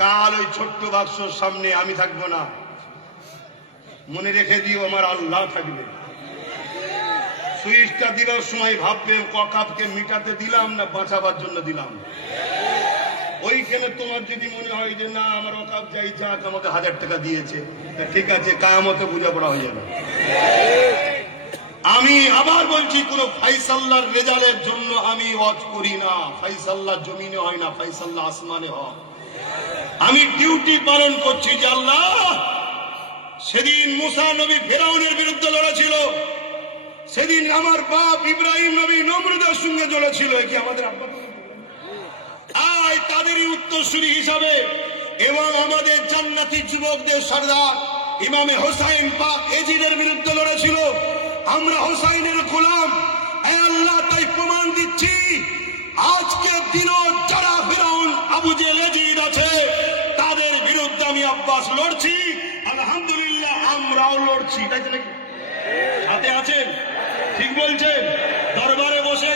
কাল ওই ছোট্ট বাক্সর সামনে আমি থাকবো না, মনে রেখে দিও আমার আল্লাহ থাকবে। সুইচটা দেওয়ার সময় ভাববে ওয়াকাফকে মিটাতে দিলাম না বাঁচাবার জন্য দিলাম। ওইখানে তোমার যদি মনে হয় যে না আমার ওয়াকাফ যাই যাক, আমাকে 1000 টাকা দিয়েছে, ঠিক আছে, কায়ামতে বোঝাপড়া হয়ে যাবে। আমি আবার বলছি, কোন ফাইসাল্লার রেজাল্টের জন্য আমি ওয়াজ করি না। ফাইসাল্লা জমিনে হয় না, ফাইসাল্লা আসমানে হয়। আমি ডিউটি পালন করছি যে আল্লাহ, সেদিন মুসা নবী ফেরাউনের বিরুদ্ধে লড়েছিল, সেদিন আমার বাপ ইব্রাহিম নবী নমরুদের সঙ্গে লড়েছিল, কি আমাদের আব্বা আয় তাদেরই উত্তরসূরি হিসাবে, এবং আমাদের জান্নাতি যুবকদের সর্দার ইমামে হোসাইন পাক এজিদের বিরুদ্ধে লড়েছিল। আমরা হোসাইনের গোলাম। আল্লাহ তাই প্রমাণ দিচ্ছি, আজকে দিনও যারা ফেরাউন আবু জেহেল এজিদ আছে তাদের বিরুদ্ধে আমি আব্বাস লড়ছি। আলহামদুলিল্লাহ আমরাও লড়ছি, তাই নাকি? সাথে আছেন? ঠিক বলছেন? দরবারে বসে